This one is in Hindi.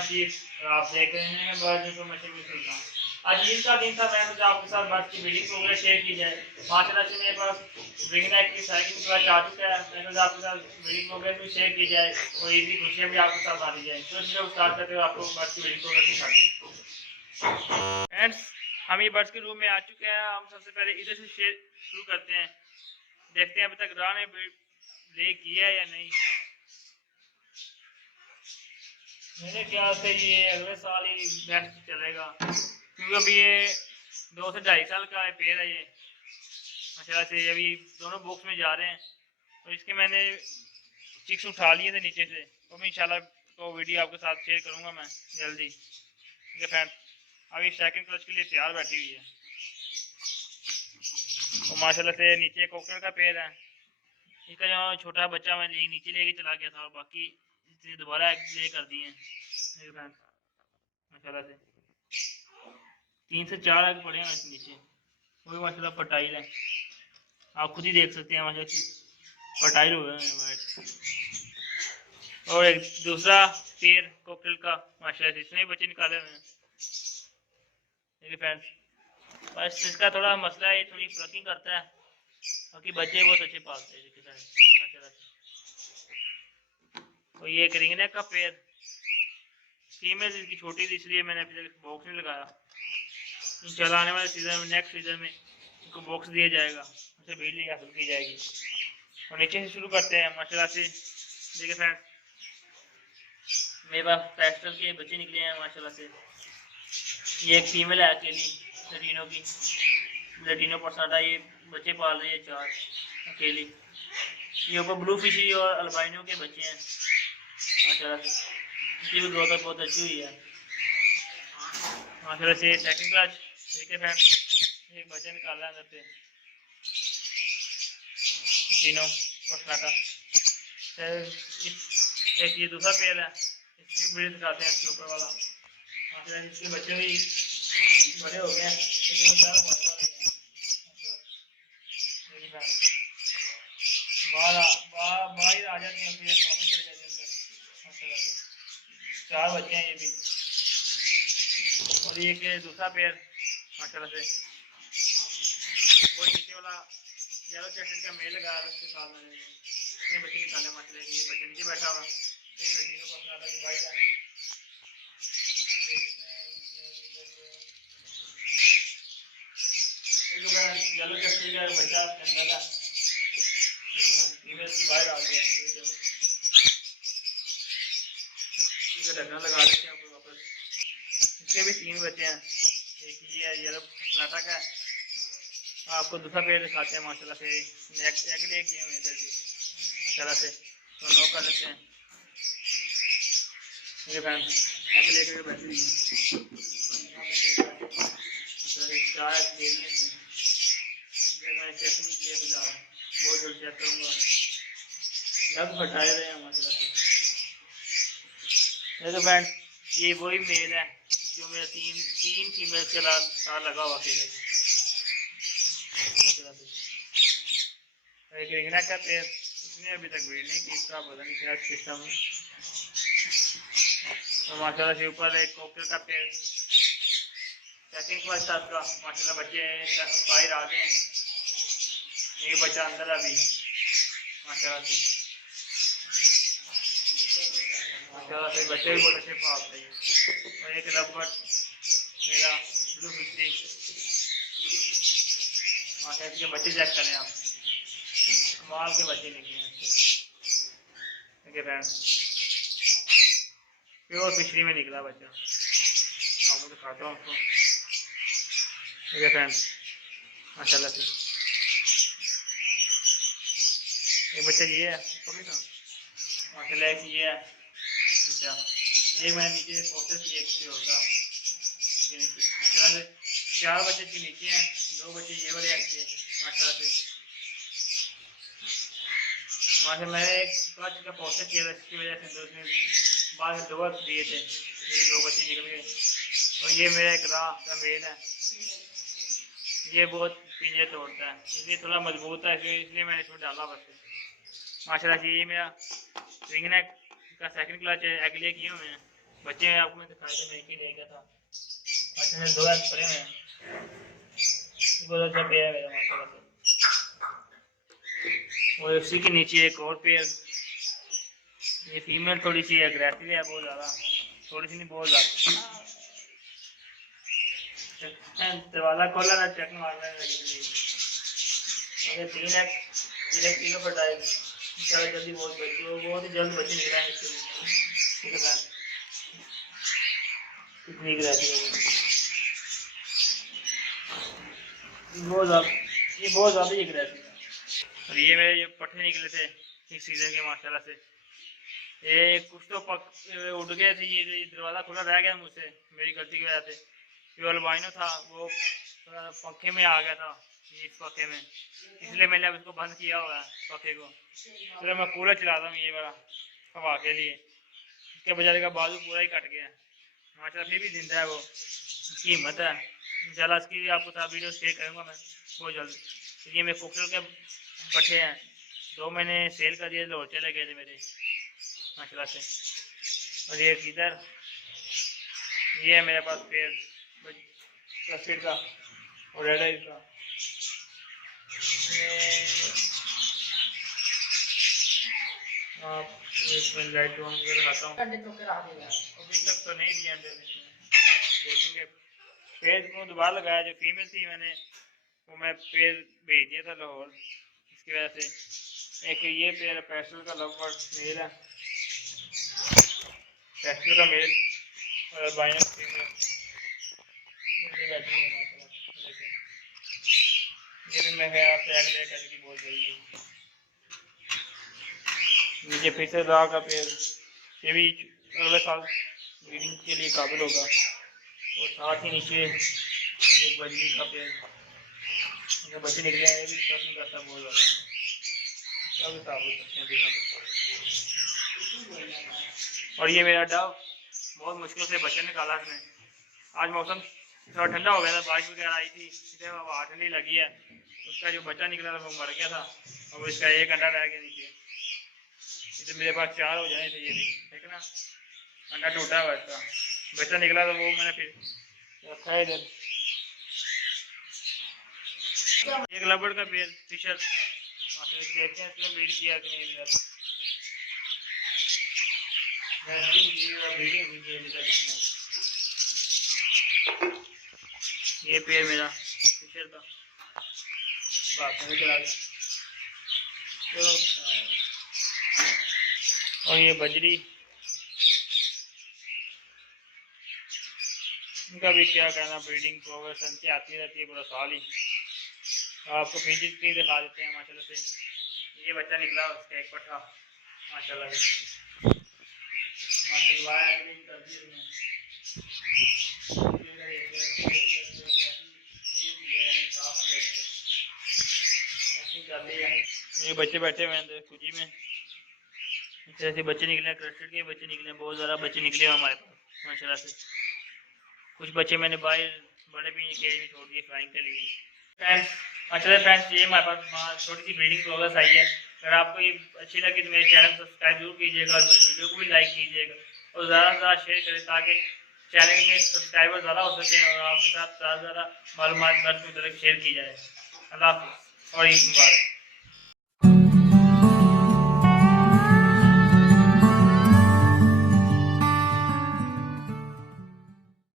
शीख और आप देख रहे हैं बर्ड इन्फॉर्मेशन में सुनता हूँ। आज ईद का दिन था, मैं मुझे आपके साथ बर्ड की वीडियो प्रोग्रेस शेयर की जाए। माशाल्लाह से मेरे पास रिंग नेक की सेकंड क्लास आ चुका है, मैंने मुझे आपके साथ वीडियो प्रोग्रेस भी शेयर की जाए और ईद की खुशियाँ भी आपके साथ बांटी जाए। तो इसलिए स्टार्ट करते हुए आपको बर्ड की वीडियो प्रोग्रेस दिखाते हैं। फ्रेंड्स, हम ये बर्ड्स के रूम में आ चुके हैं। हम सबसे पहले इधर से शेयर शुरू करते हैं, देखते हैं अभी तक राह ने ले किया है या नहीं। मेरे ख्याल से ये अगले साल ही बेस्ट चलेगा, क्योंकि अभी ये 2 से 2.5 साल का पेड़ है ये। माशाल्लाह से अभी दोनों बॉक्स में जा रहे हैं, तो इसके मैंने चिक्स उठा लिए थे नीचे से, तो मैं इंशाल्लाह तो वीडियो आपके साथ शेयर करूंगा मैं जल्दी। ठीक है फ्रेंड, अभी सेकंड क्लच के लिए तैयार बैठी हुई है। तो माशाल्लाह से नीचे कोकड़ का पेड़ है, इसका जो छोटा बच्चा मैं नीचे लेके चला गया था और बाकी दोबारा ले कर दिए हैं। माशाल्लाह से 3 से 4 एग पड़े हैं नीचे, वो भी माशाल्लाह फर्टाइल है, आप खुद ही देख सकते हैं माशाल्लाह फर्टाइल हुए हैं वाइट। और एक दूसरा पेड़ कोकटेल का माशाल्लाह से इसमें बच्चे निकाले हुए हैं। देखिए फ्रेंड्स, बस इसका थोड़ा मसला है, थोड़ी फ्लकिंग करता है, बाकी बच्चे बहुत अच्छे पालते हैं। देखिए फ्रेंड्स माशाल्लाह से। तो ये एक रिंगनेक का पेड़ फीमेल इसकी छोटी थी, इसलिए मैंने अभी तक बॉक्स नहीं लगाया। इंशाल्लाह आने वाले सीजन में, नेक्स्ट सीजन में इनको बॉक्स दिया जाएगा, उसे बिजली हासिल की जाएगी। और नीचे से शुरू करते हैं माशाल्लाह से। देखिए फ्रेंड्स, मेरे पास पेस्टल के बच्चे निकले हैं माशाल्लाह से। ये एक फीमेल है अकेली लटीनो की, लटीनो परसाटा, ये बच्चे पाल रही है 4 अकेली। ये ऊपर ब्लू फिशी और अल्बाइनो के बच्चे हैं माशाल्लाह से, इसकी भी ग्रोथ बहुत अच्छी हुई है माशाल्लाह से। सेकंड क्लास देखिए फ्रेंड, एक बच्चा निकाला है अंदर से तीनों परसाटा। एक ये दूसरा पेड़ है, इसकी ब्रीड दिखाते हैं, इसके ऊपर वाला माशाल्लाह इसके बच्चे भी बड़े हो गए हैं, बाहर आ जाती हैं, फिर वापस चले जाते हैं अंदर माशाल्लाह से। 4 बच्चे हैं ये भी। और ये के दूसरा पेड़ माशाल्लाह से, वो नीचे वाला येलो चेस्टनट का मेल लगा उसके साथ मैंने ये बच्चे निकाले माशाल्लाह। ये बच्चे नीचे बैठा हुआ, एक लड़की को पकड़ा था भाई है। येलो चेस्टनट का बच्चा अंदर है, फीमेल की बाहर आ गया, ढक्कन लगा देते हैं वापस। इसके भी 3 बच्चे हैं, एक ये येलो पराठा का है। आपको दूसरा पेड़ दिखाते हैं माशाल्लाह से, नेक्स्ट एग ले गए हुए इधर भी माशाल्लाह से। तो नो कर लेते हैं, ये फ्रेंड एग लेकर बैठी हुई है। 4 एग ले लिए इसमें, मैंने चेक नहीं किया फिलहाल, बहुत जल्द चेक करूँगा। लग फटाए रहे हैं माशाल्लाह से। देखो फ्रेंड, ये वही मेल है जो मेरा तीन फीमेल के साथ लगा हुआ था। एक रिंगना का पेड़, इसने अभी तक ब्रीड नहीं की, इसका पता नहीं क्या सिस्टम है। तो माशाल्लाह से ऊपर एक कोकटेल का पेड़ सेकंड क्लास था का माशाल्लाह, बच्चे बाहर आ गए हैं, एक बच्चा अंदर अभी माशाल्लाह से। माशाल्लाह से बच्चे भी बहुत अच्छे पालते हैं। और एक लगभग मेरा ब्लू फिफ्टी माशाल्लाह के बच्चे चेक करें आप, कमाल के बच्चे निकले हैं। देखिए फ्रेंड्स, प्योर फिशरी में निकला बच्चा, आपको दिखाता हूँ उसको। देखिए फ्रेंड्स माशाल्लाह से, एक बच्चा ये है माशाल्लाह, एक ये है बच्चा, एक मैंने नीचे प्रोसेस किया किसी और का माशाल्लाह से। 4 बच्चे के नीचे हैं, 2 बच्चे ये वाले के माशाल्लाह से। माशाल्लाह मैंने एक क्लच का प्रोसेस किया था, इसकी वजह से बाद में 2 दिए थे, मेरे 2 बच्चे निकल गए। और ये मेरा एक राह का मेल है, ये बहुत पिंजरे तोड़ता है, इसलिए थोड़ा मजबूत है, इसलिए मैंने इसमें डाला बस माशाल्लाह से। ये मेरा रिंगनेक का सेकंड क्लच है, एग ले किए हुए हैं बच्चे में आपको मैं दिखाया था, मैं एक ही ले गया था। अच्छा से 2 एक्स पड़े हुए हैं, बहुत अच्छा पेयर है मेरा माशाल्लाह से। और उसी के नीचे एक और पेयर, ये फीमेल थोड़ी सी एग्रेसिव है, बहुत ज़्यादा, थोड़ी सी नहीं बहुत ज़्यादा। दरवाजा खोला ना चेक मारने लगी। अरे 3 किलो फटाएगी इंशाल्लाह, जल्दी बहुत ही जल्द बच्चे निकलेंगे इसके लिए। ठीक है फ्रेंड, कितनी एग्रेसिव है बहुत ज़्यादा, ये बहुत ज़्यादा ही एग्रेसिव है। और ये मेरे ये पट्टे निकले थे इस सीज़न के माशाल्लाह से, ये कुछ तो उड़ गए थे, ये दरवाज़ा खुला रह गया मुझसे मेरी गलती की वजह से। जो अल्बाइनो था वो पंखे में आ गया था, इस पंखे में, इसलिए मैंने अब इसको बंद किया हुआ है पंखे को। फिर मैं कूलर चलाता हूँ ये वाला हवा के लिए। इसके बेचारे का बाजू पूरा ही कट गया माशाल्लाह, फिर भी जिंदा है वो, इसकी हिम्मत है। इंशाल्लाह इसकी भी आपको साथ वीडियो शेयर करूँगा मैं बहुत जल्द। तो ये मेरे कुकर के पट्टे हैं, 2 मैंने सेल कर दिए, लोड चले गए थे मेरे माशाल्लाह से। और ये इधर ये है मेरे पास पेड़ कस्टर्ड का और रेड आइज का। आप इसमें लाइट लगाता हूँ, अभी तक तो नहीं दिया अंदर, देखेंगे। पेड़ को दोबारा लगाया, जो फीमेल थी मैंने वो मैं पेड़ भेज दिया था लाहौर, इसकी वजह से। एक ये पेड़ पेस्टल का लगभग मेल है, पेस्टल का मेल और बाइनर फीमेल। ये भी मैं आपसे एग लेकर की बोल रही है। नीचे फिर से रा का पेड़, ये भी अगले साल ब्रीडिंग के लिए काबिल होगा। और साथ ही नीचे एक बजरी का पेड़, बच्चे निकले हैं, ये भी ट्रस्ट नहीं करता बहुत ज़्यादा, सब हिसाब हो सकते हैं दिनों को। और ये मेरा डव बहुत मुश्किल से बच्चे निकाला इसने। आज मौसम थोड़ा ठंडा हो गया था, बारिश वगैरह आई थी, इसलिए हवा ठंडी लगी है। उसका जो बच्चा निकला था वो मर गया था, और इसका एक अंडा रह गया नीचे। तो मेरे पास 4 हो जाने थे ये भी, ठीक है ना। अंडा टूटा हुआ इसका, बच्चा निकला था वो मैंने फिर रखा है इधर। एक लबड़ का पेड़ फिशर, देखते हैं इसने ब्रीड किया कि नहीं। ये पेड़ मेरा फिशर का बात में चला गया। और ये बजरी, इनका भी क्या कहना, ब्रीडिंग प्रोग्रेस इनकी आती रहती है पूरा साल ही। आपको फिंचेस भी दिखा देते हैं माशाल्लाह से। ये बच्चा निकला उसका एक पट्टा माशाल्लाह से, माशाल्लाह कर दी ये बच्चे बैठे हुए हैं कुजी में, ऐसे बच्चे निकले, क्रस्टेड के बच्चे निकले, बहुत ज़्यादा बच्चे निकले हमारे पास माशाल्लाह से। कुछ बच्चे मैंने बाहर बड़े भी केज में छोड़ दिए फ्लाइंग के लिए। फ्रेंड्स माशाल्लाह फ्रेंड्स, ये हमारे पास थोड़ी सी ब्रीडिंग प्रोग्रेस आई है। अगर आपको ये अच्छी लगी तो मेरे चैनल को सब्सक्राइब जरूर कीजिएगा, और वीडियो को भी लाइक कीजिएगा, और ज़्यादा से ज़्यादा शेयर करें ताकि चैनल में सब्सक्राइबर ज़्यादा हो सके और आपके साथ ज़्यादा से ज़्यादा मालूमात शेयर की जाए। अल्लाह हाफ़िज़ और ईद मुबारक।